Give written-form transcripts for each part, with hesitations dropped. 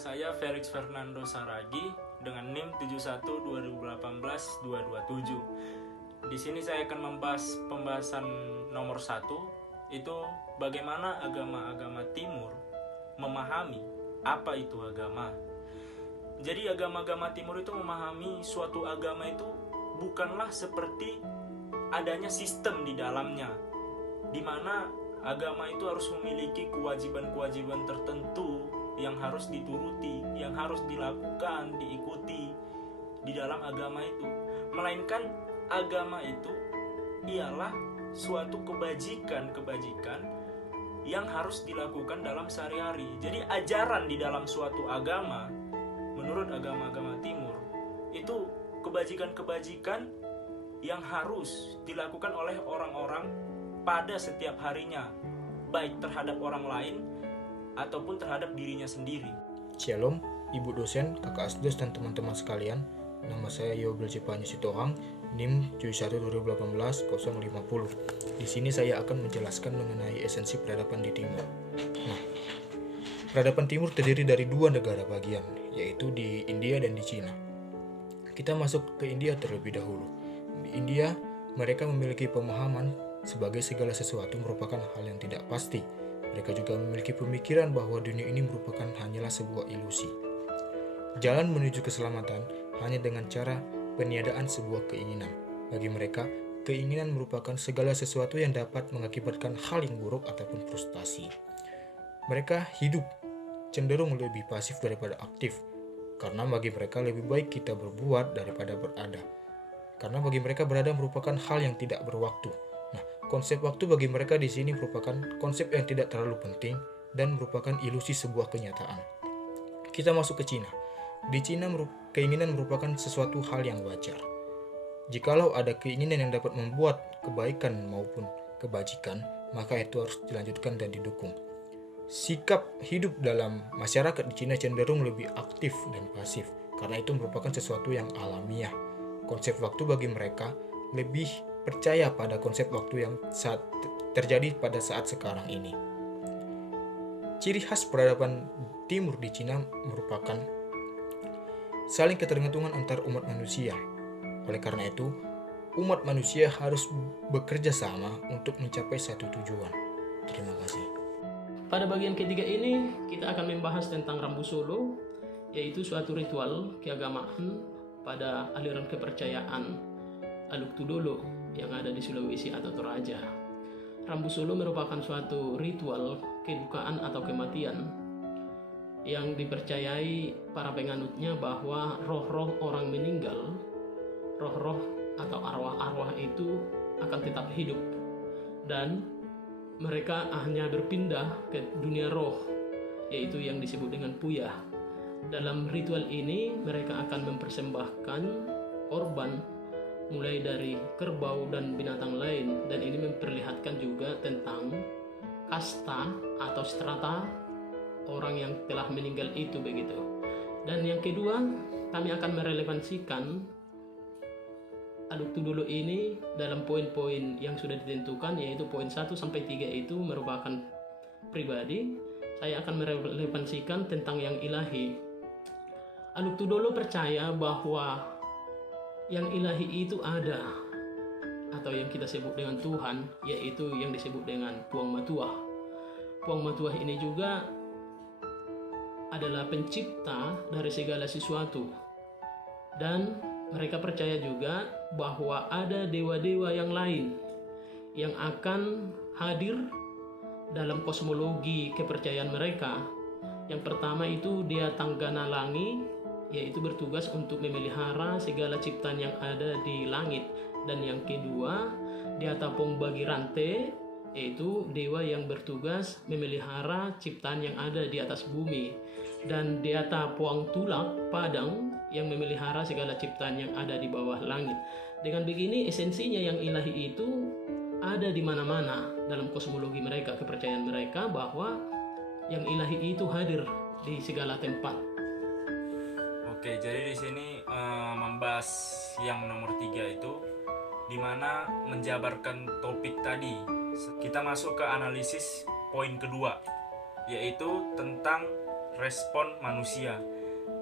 saya Felix Fernando Saragi dengan NIM 712018-227. Di sini saya akan membahas pembahasan nomor 1, itu bagaimana agama-agama timur memahami apa itu agama. Jadi agama-agama timur itu memahami suatu agama itu bukanlah seperti adanya sistem di dalamnya, di mana agama itu harus memiliki kewajiban-kewajiban tertentu yang harus dituruti, yang harus dilakukan, diikuti di dalam agama itu. Melainkan agama itu ialah suatu kebajikan yang harus dilakukan dalam sehari-hari. Jadi ajaran di dalam suatu agama, menurut agama-agama timur, itu kebajikan-kebajikan yang harus dilakukan oleh orang-orang pada setiap harinya, baik terhadap orang lain ataupun terhadap dirinya sendiri. Shalom, Ibu dosen, kakak asdos dan teman-teman sekalian. Nama saya Yobel Cipanyu Sitohang, NIM 712018-050. Di sini saya akan menjelaskan mengenai esensi peradaban di timur. Nah, peradaban timur terdiri dari dua negara bagian, yaitu di India dan di Cina. Kita masuk ke India terlebih dahulu. Di India, mereka memiliki pemahaman sebagai segala sesuatu merupakan hal yang tidak pasti. Mereka juga memiliki pemikiran bahwa dunia ini merupakan hanyalah sebuah ilusi. Jalan menuju keselamatan hanya dengan cara peniadaan sebuah keinginan. Bagi mereka, keinginan merupakan segala sesuatu yang dapat mengakibatkan hal yang buruk ataupun frustasi. Mereka hidup cenderung lebih pasif daripada aktif, karena bagi mereka lebih baik kita berbuat daripada berada. Karena bagi mereka berada merupakan hal yang tidak berwaktu. Nah, konsep waktu bagi mereka di sini merupakan konsep yang tidak terlalu penting dan merupakan ilusi sebuah kenyataan. Kita masuk ke Cina. Di Cina, keinginan merupakan sesuatu hal yang wajar. Jikalau ada keinginan yang dapat membuat kebaikan maupun kebajikan, maka itu harus dilanjutkan dan didukung. Sikap hidup dalam masyarakat di Cina cenderung lebih aktif dan pasif, karena itu merupakan sesuatu yang alamiah. Konsep waktu bagi mereka lebih percaya pada konsep waktu yang terjadi pada saat sekarang ini. Ciri khas peradaban timur di Cina merupakan saling ketergantungan antar umat manusia. Oleh karena itu, umat manusia harus bekerja sama untuk mencapai satu tujuan. Terima kasih. Pada bagian ketiga ini, kita akan membahas tentang Rambu Solo, yaitu suatu ritual keagamaan pada aliran kepercayaan Aluk Tudolo yang ada di Sulawesi atau Toraja. Rambu Solo merupakan suatu ritual kedukaan atau kematian yang dipercayai para penganutnya bahwa roh-roh orang meninggal, roh-roh atau arwah-arwah itu akan tetap hidup dan mereka hanya berpindah ke dunia roh, yaitu yang disebut dengan puyah. Dalam ritual ini mereka akan mempersembahkan korban mulai dari kerbau dan binatang lain, dan ini memperlihatkan juga tentang kasta atau strata orang yang telah meninggal itu begitu. Dan yang kedua, kami akan merelevansikan Aluk Tudolo ini dalam poin-poin yang sudah ditentukan, yaitu poin 1 sampai 3 itu merupakan pribadi. Saya akan merelevansikan tentang yang ilahi. Aluk Tudolo percaya bahwa yang ilahi itu ada, atau yang kita sebut dengan Tuhan, yaitu yang disebut dengan Puang Matuah. Puang Matuah ini juga adalah pencipta dari segala sesuatu. Dan mereka percaya juga bahwa ada dewa-dewa yang lain yang akan hadir dalam kosmologi kepercayaan mereka. Yang pertama itu Dia Tanggana Langi, yaitu bertugas untuk memelihara segala ciptaan yang ada di langit. Dan yang kedua, Dia Tapong Bagirante, yaitu dewa yang bertugas memelihara ciptaan yang ada di atas bumi. Dan Dia Tapuang Tulak Padang yang memelihara segala ciptaan yang ada di bawah langit. Dengan begini, esensinya yang ilahi itu ada di mana-mana dalam kosmologi mereka, kepercayaan mereka bahwa yang ilahi itu hadir di segala tempat. Oke, jadi di sini membahas yang nomor 3 itu, di mana menjabarkan topik tadi. Kita masuk ke analisis poin kedua, yaitu tentang respon manusia.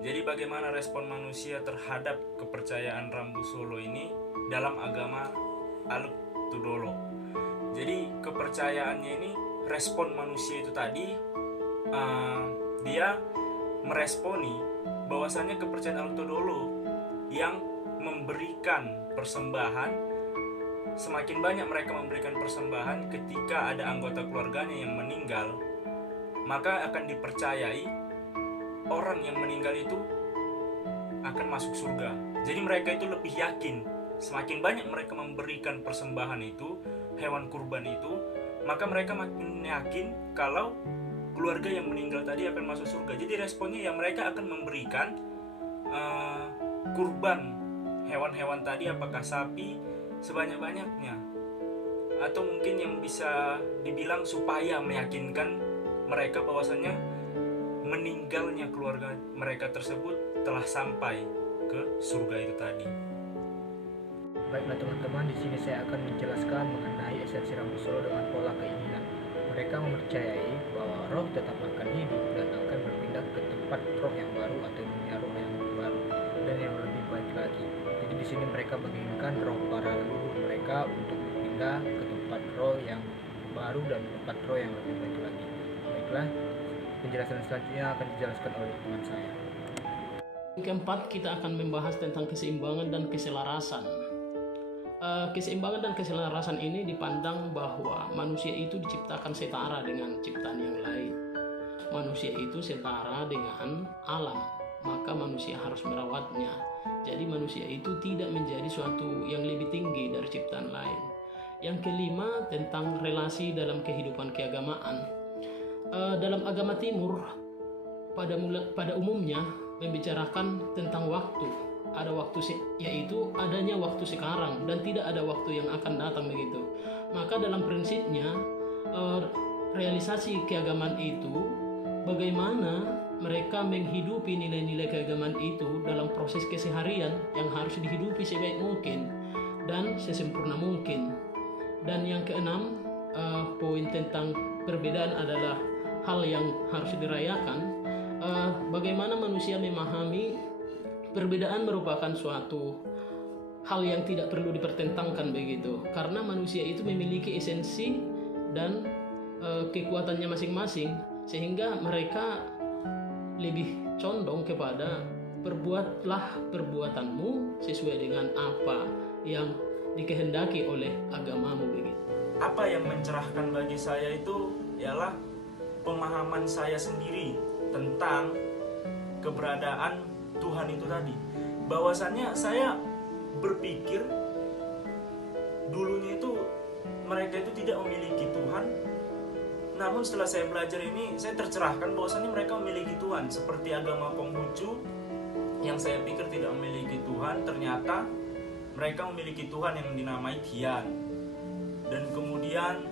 Jadi bagaimana respon manusia terhadap kepercayaan Rambu Solo ini dalam agama Aluk Tudolo. Jadi kepercayaannya ini, respon manusia itu tadi dia meresponi bahwasannya kepercayaan Aluk Tudolo yang memberikan persembahan, semakin banyak mereka memberikan persembahan ketika ada anggota keluarganya yang meninggal, maka akan dipercayai orang yang meninggal itu akan masuk surga. Jadi mereka itu lebih yakin, semakin banyak mereka memberikan persembahan itu, hewan kurban itu, maka mereka makin yakin kalau keluarga yang meninggal tadi akan masuk surga. Jadi responnya ya mereka akan memberikan kurban hewan-hewan tadi, apakah sapi, sebanyak-banyaknya, atau mungkin yang bisa dibilang supaya meyakinkan mereka bahwasannya meninggalnya keluarga mereka tersebut telah sampai ke surga itu tadi. Baiklah teman-teman, di sini saya akan menjelaskan mengenai esensi Rambu Solo dengan pola keinginan. Mereka mempercayai bahwa roh tetap akan hidup dan akan berpindah ke tempat roh yang baru atau dunia roh yang baru dan yang lebih baik lagi. Jadi di sini mereka menginginkan roh para leluhur mereka untuk berpindah ke tempat roh yang baru dan tempat roh yang lebih baik lagi. Baiklah, penjelasan selanjutnya akan dijelaskan oleh teman saya. Yang keempat, kita akan membahas tentang keseimbangan dan keselarasan. Keseimbangan dan keselarasan ini dipandang bahwa manusia itu diciptakan setara dengan ciptaan yang lain. Manusia itu setara dengan alam, maka manusia harus merawatnya. Jadi manusia itu tidak menjadi suatu yang lebih tinggi dari ciptaan lain. Yang kelima, tentang relasi dalam kehidupan keagamaan. Dalam agama Timur pada umumnya membicarakan tentang waktu. Ada waktu, yaitu adanya waktu sekarang dan tidak ada waktu yang akan datang begitu. Maka dalam prinsipnya realisasi keagamaan itu, bagaimana mereka menghidupi nilai-nilai keagamaan itu dalam proses keseharian yang harus dihidupi sebaik mungkin dan sesempurna mungkin. Dan yang keenam, poin tentang perbedaan adalah hal yang harus dirayakan. Bagaimana manusia memahami perbedaan merupakan suatu hal yang tidak perlu dipertentangkan begitu, karena manusia itu memiliki esensi dan kekuatannya masing-masing, sehingga mereka lebih condong kepada perbuatlah perbuatanmu sesuai dengan apa yang dikehendaki oleh agamamu begitu. Apa yang mencerahkan bagi saya itu ialah pemahaman saya sendiri tentang keberadaan Tuhan itu tadi. Bahwasannya saya berpikir dulunya itu mereka itu tidak memiliki Tuhan, namun setelah saya belajar ini saya tercerahkan bahwasannya mereka memiliki Tuhan. Seperti agama Konghucu yang saya pikir tidak memiliki Tuhan, ternyata mereka memiliki Tuhan yang dinamai Tian. Dan kemudian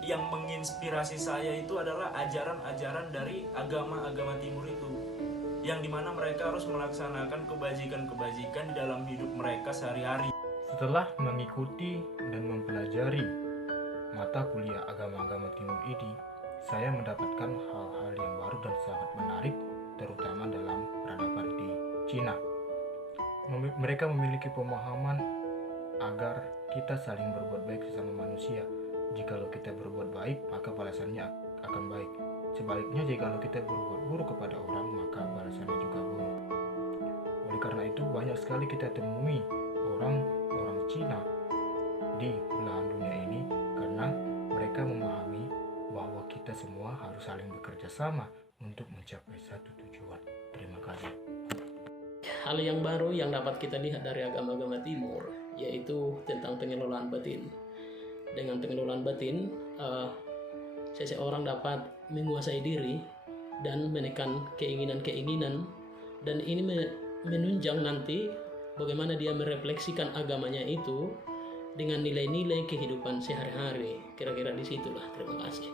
yang menginspirasi saya itu adalah ajaran-ajaran dari agama-agama Timur itu, yang dimana mereka harus melaksanakan kebajikan-kebajikan di dalam hidup mereka sehari-hari. Setelah mengikuti dan mempelajari mata kuliah agama-agama Timur ini, saya mendapatkan hal-hal yang baru dan sangat menarik, terutama dalam peradaban di Cina. Mereka memiliki pemahaman agar kita saling berbuat baik sesama manusia. Jikalau kita berbuat baik, maka balasannya akan baik. Sebaliknya, jikalau kita berbuat buruk kepada orang, maka balasannya juga buruk. Oleh karena itu, banyak sekali kita temui orang-orang Cina di belahan dunia ini, karena mereka memahami bahwa kita semua harus saling bekerja sama untuk mencapai satu tujuan. Terima kasih. Hal yang baru yang dapat kita lihat dari agama-agama Timur yaitu tentang pengelolaan batin. Dengan pengelolaan batin, seseorang dapat menguasai diri dan menekan keinginan-keinginan, dan ini menunjang nanti bagaimana dia merefleksikan agamanya itu dengan nilai-nilai kehidupan sehari-hari. Kira-kira disitulah. Terima kasih.